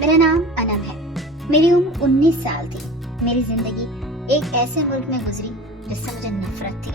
میرا نام انم ہے. میری عمر 19 سال تھی. میری زندگی ایک ایسے ملک میں گزری جس سے مجھے نفرت تھی.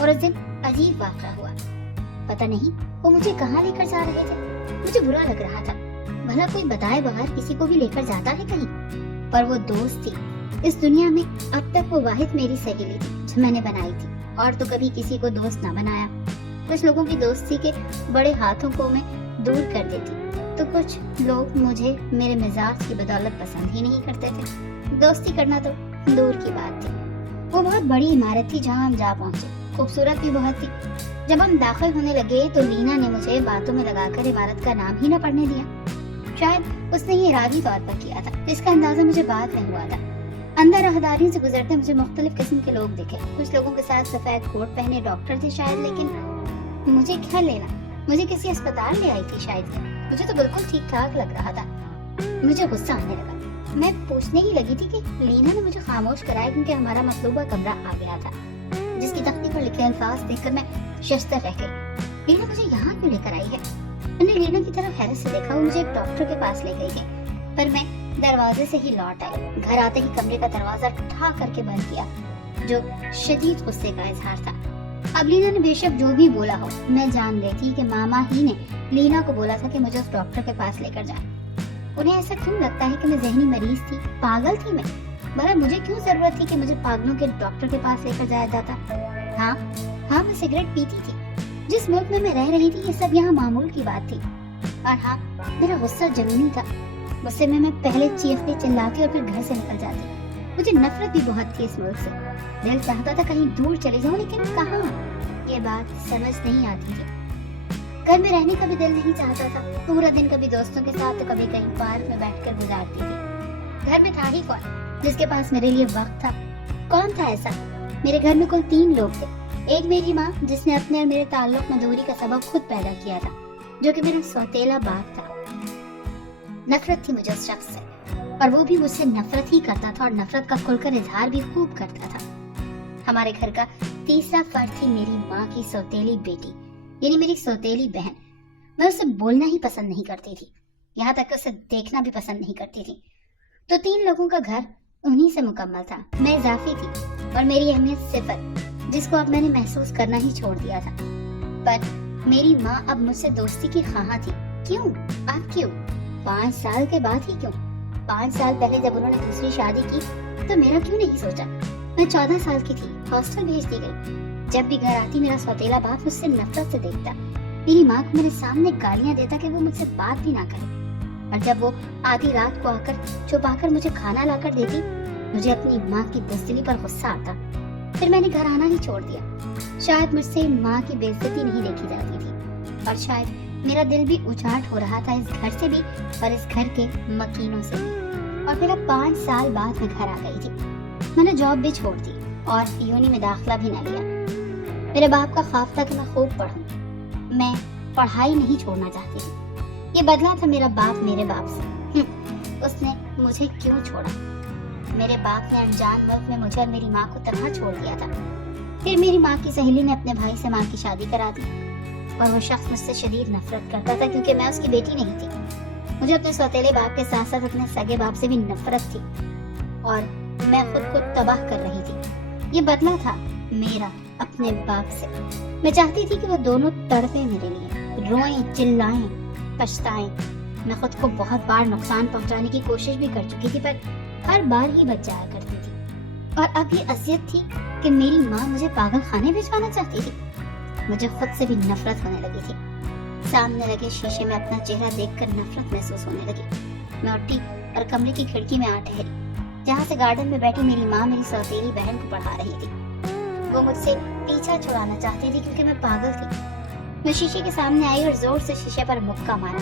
اور اس دن عجیب واقعہ ہوا. پتہ نہیں وہ مجھے کہاں لے کر جا رہے تھے. مجھے برا لگ رہا تھا. بھلا کوئی بتائے بغیر کسی کو بھی لے کر جاتا ہے کہیں؟ پر وہ دوست تھی. اس دنیا میں اب تک وہ واحد میری سہیلی تھی جو میں نے بنائی تھی. اور تو کبھی کسی کو دوست نہ بنایا. کچھ لوگوں کی دوستی کے بڑے ہاتھوں کو میں دور کر دیتی تو کچھ لوگ مجھے میرے مزاج کی بدولت پسند ہی نہیں کرتے تھے. دوستی کرنا تو دور کی بات تھی. وہ بہت بڑی عمارت تھی جہاں ہم جا پہنچے. خوبصورت بھی بہت تھی. جب ہم داخل ہونے لگے تو لینا نے مجھے باتوں میں لگا کر عمارت کا نام ہی نہ پڑھنے دیا. شاید اس نے یہ ارادی طور پر کیا تھا. اس کا اندازہ مجھے بعد میں ہوا تھا. اندر راہداریوں سے گزرتے مجھے مختلف قسم کے لوگ دکھے. کچھ لوگوں کے ساتھ سفید کوٹ پہنے ڈاکٹر تھے شاید. لیکن مجھے کیا لینا؟ مجھے کسی اسپتال لے آئی تھی شاید. مجھے تو بالکل ٹھیک ٹھاک لگ رہا تھا. مجھے غصہ آنے لگا. میں پوچھنے ہی لگی تھی کہ لینا نے مجھے خاموش کرایا کیونکہ ہمارا مطلوبہ کمرہ آ گیا تھا جس کی تختی پر لکھے الفاظ دیکھ کر میں ششدر رہ گئی. لینا مجھے یہاں کیوں لے کر آئی ہے؟ میں نے لینا کی طرف حیرت سے دیکھا. وہ مجھے ایک ڈاکٹر کے پاس لے گئی تھی پر میں دروازے سے ہی لوٹ آئی. گھر آتے ہی کمرے کا دروازہ ٹھا کر کے بند کیا جو شدید غصے کا اظہار تھا. اب لینا نے بے شک جو بھی بولا ہو میں جان گئی تھی کہ ماما ہی نے لینا کو بولا تھا کہ مجھے اس ڈاکٹر کے پاس لے کر جائیں. انہیں ایسا کیوں لگتا ہے کہ میں ذہنی مریض تھی؟ پاگل تھی میں؟ بھلا مجھے کیوں ضرورت تھی کہ مجھے پاگلوں کے ڈاکٹر کے پاس لے کر جایا جاتا؟ ہاں میں سگریٹ پیتی تھی. جس ملک میں رہ رہی تھی یہ سب یہاں معمول کی بات تھی. اور ہاں میرا غصہ جنونی تھا. غصے میں پہلے چیختی چلاتی اور پھر گھر سے نکل جاتی. مجھے نفرت بھی بہت تھی اس ملک سے. دل چاہتا تھا کہیں دور چلی جاؤں لیکن کہاں؟ یہ بات سمجھ نہیں آتی تھی. گھر میں رہنے کا بھی دل نہیں چاہتا تھا. پورا دن کبھی دوستوں کے ساتھ تو کبھی کہیں پارک میں بیٹھ کر گزارتی تھی. گھر میں تھا ہی کون جس کے پاس میرے لیے وقت تھا؟ کون تھا ایسا؟ میرے گھر میں کل 3 لوگ تھے. ایک میری ماں جس نے اپنے اور میرے تعلق میں دوری کا سبب خود پیدا کیا تھا جو کہ میرا سوتیلا باپ تھا. نفرت تھی مجھے اس شخص سے اور وہ بھی مجھ سے نفرت ہی کرتا تھا اور نفرت کا کھل کر اظہار بھی خوب کرتا تھا. ہمارے گھر کا تیسرا فرد تھی میری ماں کی سوتیلی بیٹی یعنی میری سوتیلی بہن. میں اسے بولنا ہی پسند نہیں کرتی تھی. یہاں تک کہ اسے دیکھنا بھی پسند نہیں کرتی تھی. تو 3 لوگوں کا گھر انہی سے مکمل تھا. میں اضافی تھی اور میری اہمیت 0 جس کو اب میں نے محسوس کرنا ہی چھوڑ دیا تھا. پر میری ماں اب مجھ سے دوستی کی خواہاں تھی. کیوں؟ اب کیوں؟ 5 سال کے بعد ہی کیوں؟ 5 سال پہلے جب انہوں نے دوسری شادی کی تو میرا کیوں نہیں سوچا؟ میں 14 سال کی تھی. ہاسٹل بھیج دی گئی. جب بھی گھر آتی میرا سوتیلا باپ مجھ سے نفرت سے دیکھتا. میری ماں کو میرے سامنے گالیاں دیتا کہ وہ مجھ سے بات بھی نہ کرے. اور جب وہ آدھی رات کو آ کر چھپا کر مجھے کھانا لا کر دیتی مجھے اپنی ماں کی بزدلی پر غصہ آتا. پھر میں نے گھر آنا ہی چھوڑ دیا. شاید مجھ سے ماں کی بے عزتی نہیں دیکھی جاتی تھی اور شاید میرا دل بھی اچاٹ ہو رہا تھا اس گھر سے بھی اور اس گھر کے مکینوں سے بھی. اور پھر اب 5 سال بعد میں گھر آ گئی تھی. میں نے جاب بھی چھوڑ دی اور یونی میں داخلہ بھی نہ لیا. میرے باپ کا خواب تھا کہ میں خوب پڑھوں. میں پڑھائی نہیں چھوڑنا چاہتی تھی. یہ بدلا تھا میرا باپ میرے باپ سے. اس نے مجھے کیوں چھوڑا؟ میرے باپ نے انجان ملک میں مجھے اور میری ماں کو تنہا چھوڑ دیا تھا. پھر میری ماں کی سہیلی نے اپنے بھائی سے ماں کی شادی کرا دی اور وہ شخص مجھ سے شدید نفرت کرتا تھا کیونکہ میں اس کی بیٹی نہیں تھی. مجھے اپنے سوتیلے باپ کے ساتھ ساتھ اپنے سگے باپ سے بھی نفرت تھی اور میں خود کو تباہ کر رہی تھی. یہ بدلا تھا میرا اپنے باپ سے. میں چاہتی تھی کہ وہ دونوں تڑپیں میرے لیے, روئیں, چلائیں, پچھتائیں. میں خود کو بہت بار نقصان پہنچانے کی کوشش بھی کر چکی تھی پر ہر بار ہی بچ جایا کرتی تھی. اور اب یہ اذیت تھی کہ میری ماں مجھے پاگل خانے بھجوانا چاہتی تھی. مجھے خود سے بھی نفرت ہونے لگی تھی. سامنے لگے شیشے میں اپنا چہرہ دیکھ کر نفرت محسوس ہونے لگی. میں اٹھی اور کمرے کی کھڑکی میں آ ٹھہری جہاں سے گارڈن میں بیٹھی میری ماں میری سوتیلی بہن کو پڑھا رہی تھی. وہ مجھ سے پیچھا چھڑانا چاہتی تھی کیونکہ میں پاگل تھی. میں شیشے کے سامنے آئی اور زور سے شیشے پر مکہ مارا.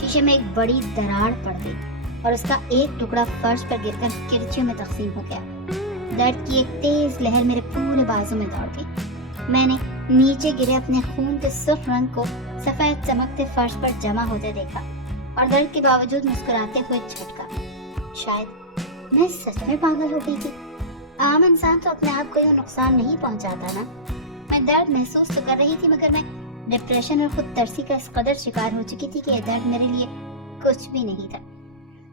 شیشے میں ایک بڑی دراڑ پڑ گئی اور اس کا ایک ٹکڑا فرش پر گر کر کرچیوں میں تقسیم ہو گیا. درد کی ایک تیز لہر میرے پورے بازو میں دوڑ گئی. میں نے نیچے گرے اپنے خون کے سرخ رنگ کو سفید چمکتے فرش پر جمع ہوتے دیکھا اور درد کے باوجود مسکراتے ہوئے جھٹکا. شاید میں سچ میں پاگل ہو گئی تھی. عام انسان تو اپنے آپ کو یوں نقصان نہیں پہنچاتا نا. میں درد محسوس تو کر رہی تھی مگر میں ڈپریشن اور خود ترسی کا اس قدر شکار ہو چکی تھی کہ یہ درد میرے لیے کچھ بھی نہیں تھا.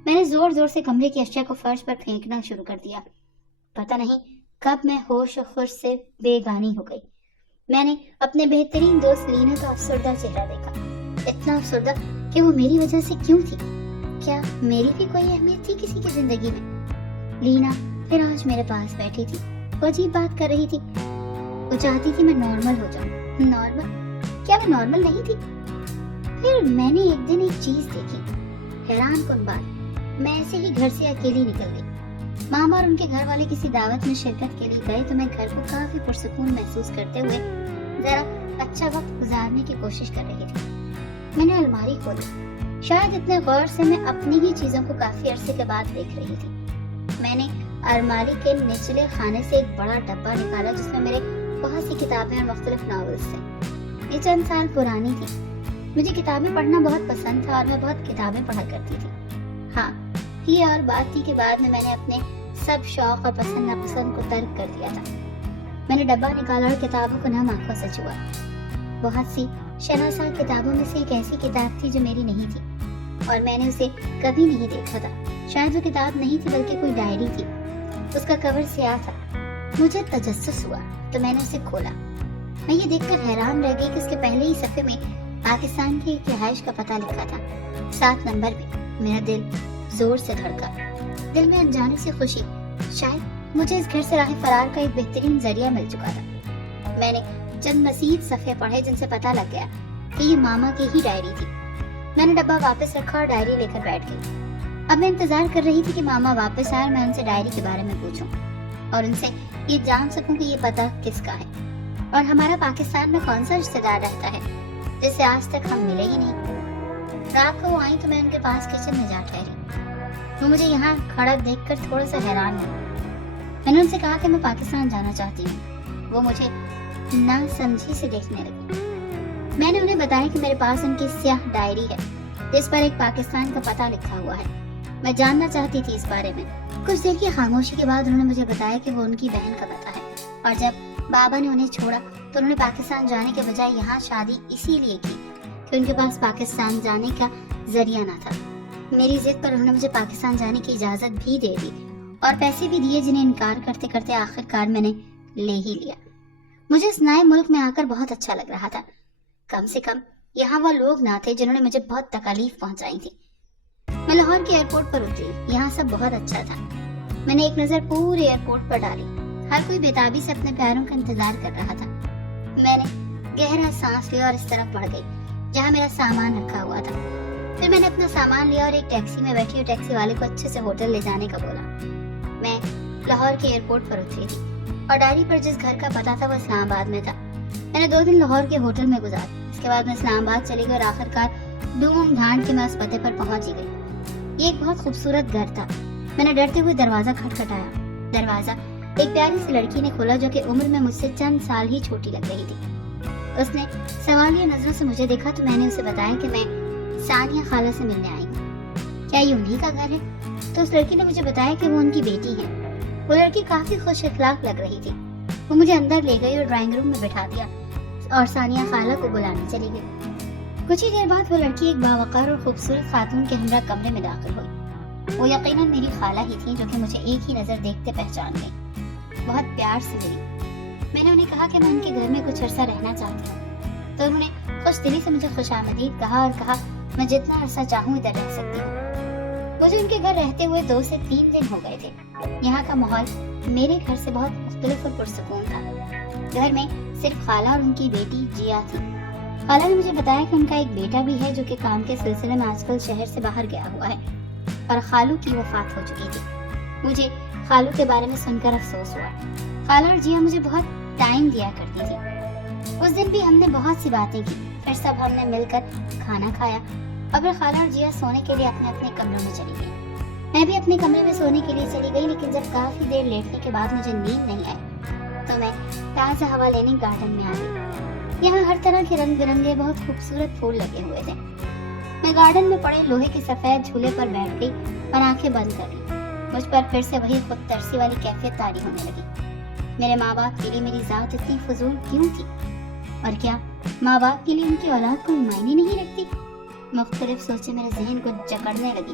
میں نے زور زور سے کمرے کی اشیاء کو فرش پر پھینکنا شروع کر دیا۔ پتہ نہیں کب میں ہوش و خرش سے بے گانی ہو گئی۔ میں نے اپنے بہترین دوست لینا کا افسردہ چہرہ دیکھا، اتنا افسردہ کہ وہ میری وجہ سے کیوں تھی؟ کیا میری بھی کوئی اہمیت تھی کسی کی زندگی میں؟ لینا پھر آج میرے پاس بیٹھی تھی، وہ عجیب بات کر رہی تھی۔ وہ چاہتی تھی میں نارمل ہو جاؤں۔ نارمل؟ کیا میں نارمل نہیں تھی؟ پھر میں نے ایک دن ایک چیز دیکھی، حیران کن بات۔ میں ایسے ہی گھر سے اکیلی نکل گئی۔ ماما اور ان کے گھر والے کسی دعوت میں شرکت کے لیے گئے تو میں گھر کو کافی پرسکون محسوس کرتے ہوئے ذرا اچھا وقت گزارنے کی کوشش کر رہی تھی۔ میں نے الماری کھولی، شاید اتنے غور سے میں اپنی ہی چیزوں کو کافی عرصے کے بعد دیکھ رہی تھی۔ میں نے الماری کے نچلے خانے سے ایک بڑا ڈبہ نکالا جس میں میرے بہت سی کتابیں اور مختلف ناولز تھے۔ یہ چند سال پرانی تھی۔ مجھے کتابیں پڑھنا بہت پسند تھا اور میں بہت کتابیں پڑھا کرتی تھی۔ ہاں، یہ اور بات تھی کہ بعد میں نے اپنے سب شوق اور پسند ناپسند کو ترک کر دیا تھا۔ میں نے ڈبہ نکالا اور کتابوں کو نم آنکھوں سے چھوا۔ بہت سی شناسا کتابوں میں سے ایک ایسی کتاب تھی جو میری نہیں تھی اور میں نے اسے کبھی نہیں دیکھا تھا۔ شاید وہ کتاب نہیں تھی بلکہ کوئی ڈائری تھی۔ اس کا کور سیاہ تھا۔ مجھے تجسس ہوا تو میں نے اسے کھولا۔ میں یہ دیکھ کر حیران رہ گئی کہ اس کے پہلے ہی صفحے میں پاکستان کی ایک رہائش کا پتہ لکھا تھا، 7 نمبر پہ۔ میرا دل زور سے دھڑکا، دل میں انجانے سے خوشی۔ شاید مجھے اس گھر سے راہ فرار کا ایک بہترین ذریعہ مل چکا تھا۔ میں نے چند مزید صفحے پڑھے جن سے پتہ لگ گیا کہ یہ ماما کی ہی ڈائری تھی۔ میں نے ڈبہ واپس رکھا اور ڈائری لے کر بیٹھ گئی۔ اب میں انتظار کر رہی تھی کہ ماما واپس آئے اور میں ان سے ڈائری کے بارے میں پوچھوں اور ان سے یہ جان سکوں کہ یہ پتہ کس کا ہے اور ہمارا پاکستان میں کون سا رشتہ دار رہتا ہے جس سے آج تک ہم ملے ہی نہیں۔ رات کو وہ آئی تو میں ان کے پاس کچن میں جا ٹھہری۔ وہ مجھے یہاں کھڑا دیکھ کر تھوڑا سا حیران ہوئی۔ میں نے ان سے کہا کہ میں پاکستان جانا چاہتی ہوں۔ وہ مجھے نہ سمجھی سے دیکھنے لگی۔ میں نے انہیں بتایا کہ میرے پاس ان کی سیاہ ڈائری ہے جس پر ایک پاکستان کا پتہ لکھا ہوا ہے۔ میں جاننا چاہتی تھی اس بارے میں۔ کچھ دیر کی خاموشی کے بعد انہوں نے مجھے بتایا کہ وہ ان کی بہن کا پتہ ہے اور جب بابا نے انہیں چھوڑا تو انہوں نے پاکستان جانے کے بجائے یہاں شادی اسی لیے کی کہ ان کے پاس پاکستان جانے کا ذریعہ نہ تھا۔ میری ضد پر انہوں نے مجھے پاکستان جانے کی اجازت بھی دے دی اور پیسے بھی دیے جنہیں انکار کرتے کرتے آخر کار میں نے لے ہی لیا۔ مجھے اس نئے ملک میں آ کر بہت اچھا لگ رہا تھا۔ کم سے کم یہاں وہ لوگ نہ تھے جنہوں نے مجھے بہت تکالیف پہنچائی تھی۔ میں لاہور کے ایئرپورٹ پر اتری۔ یہاں سب بہت اچھا تھا۔ میں نے ایک نظر پورے ایئرپورٹ پر ڈالی۔ ہر کوئی بےتابی سے اپنے پیاروں کا انتظار کر رہا تھا۔ میں نے گہرا سانس لیا اور اس طرف بڑھ گئی جہاں میرا سامان رکھا ہوا تھا۔ پھر میں نے اپنا سامان لیا اور ایک ٹیکسی میں بیٹھی اور ٹیکسی والے کو اچھے سے ہوٹل لے جانے کا بولا۔ میں لاہور کے ایئرپورٹ پر اتری تھی اور ڈائری پر جس گھر کا پتہ تھا وہ اسلام آباد میں تھا۔ میں نے 2 دن لاہور کے ہوٹل میں گزارے۔ اس کے بعد میں اسلام آباد چلی گئی اور آخر کار ڈھونڈ ڈھانڈ کے میں اس پتے پر پہنچ ہی گئی۔ یہ ایک بہت خوبصورت گھر تھا۔ میں نے ڈرتے ہوئے دروازہ کھٹکھٹایا۔ دروازہ ایک پیاری سی لڑکی نے کھولا جو کہ عمر میں مجھ سے چند سال ہی چھوٹی لگ رہی تھی۔ اس نے سوالیہ نظروں سے مجھے دیکھا تو میں نے اسے بتایا کہ میں ثانیہ خالہ سے ملنے آئی ہوں۔ کیا یہ انہی کا گھر ہے؟ تو اس لڑکی نے مجھے بتایا کہ وہ ان کی بیٹی ہے۔ وہ لڑکی کافی خوش اخلاق لگ رہی تھی۔ وہ مجھے اندر لے گئی اور ڈرائنگ روم میں بٹھا دیا اور ثانیہ خالہ کو بلانے چلی گئی۔ کچھ ہی دیر بعد وہ لڑکی ایک باوقار اور خوبصورت خاتون کے ہمراہ کمرے میں داخل ہوئی۔ وہ یقیناً میری خالہ ہی تھی جو کہ مجھے ایک ہی نظر دیکھتے پہچان گئی۔ بہت پیار سے ملی۔ میں نے انہیں کہا کہ میں ان کے گھر میں کچھ عرصہ رہنا چاہتی ہوں تو انہوں نے خوش دلی سے مجھے خوش آمدید کہا اور کہا میں جتنا عرصہ چاہوں ادھر رہ سکتی ہوں۔ مجھے ان کے گھر رہتے ہوئے 2 سے 3 دن ہو گئے تھے۔ یہاں کا ماحول میرے گھر سے بہت مختلف اور پرسکون تھا۔ گھر میں صرف خالہ اور ان کی بیٹی جیا تھی۔ خالہ نے مجھے بتایا کہ ان کا ایک بیٹا بھی ہے جو کہ کام کے سلسلے میں آج کل شہر سے باہر گیا ہوا ہے اور خالو کی وفات ہو چکی تھی۔ مجھے خالو کے بارے میں سن کر افسوس ہوا۔ خالہ اور جیا مجھے بہت ٹائم دیا کرتی تھی۔ اس دن بھی ہم نے بہت سی باتیں کی۔ پھر سب ہم نے مل کر کھانا کھایا اور پھر خالہ اور جیا سونے کے لیے اپنے اپنے کمروں میں چلی گئی۔ میں بھی اپنے کمرے میں سونے کے لیے چلی گئی، لیکن جب کافی دیر لیٹنے کے بعد مجھے نیند نہیں آئی تو میں تازہ ہوا لینے گارڈن میں آ گئی۔ یہاں ہر طرح کے رنگ برنگے بہت خوبصورت پھول لگے ہوئے تھے۔ میں گارڈن میں پڑے لوہے کے سفید جھولے پر بیٹھ گئی اور آنکھیں بند کر لی۔ مجھ پر پھر سے وہی خود ترسی والی کیفیت طاری ہونے لگی۔ میرے ماں باپ کے لیے میری ذات اتنی فضول کیوں تھی؟ اور کیا ماں باپ کے لیے ان کی اولاد کوئی معنی نہیں رکھتی؟ مختلف سوچیں میرے ذہن کو جکڑنے لگی۔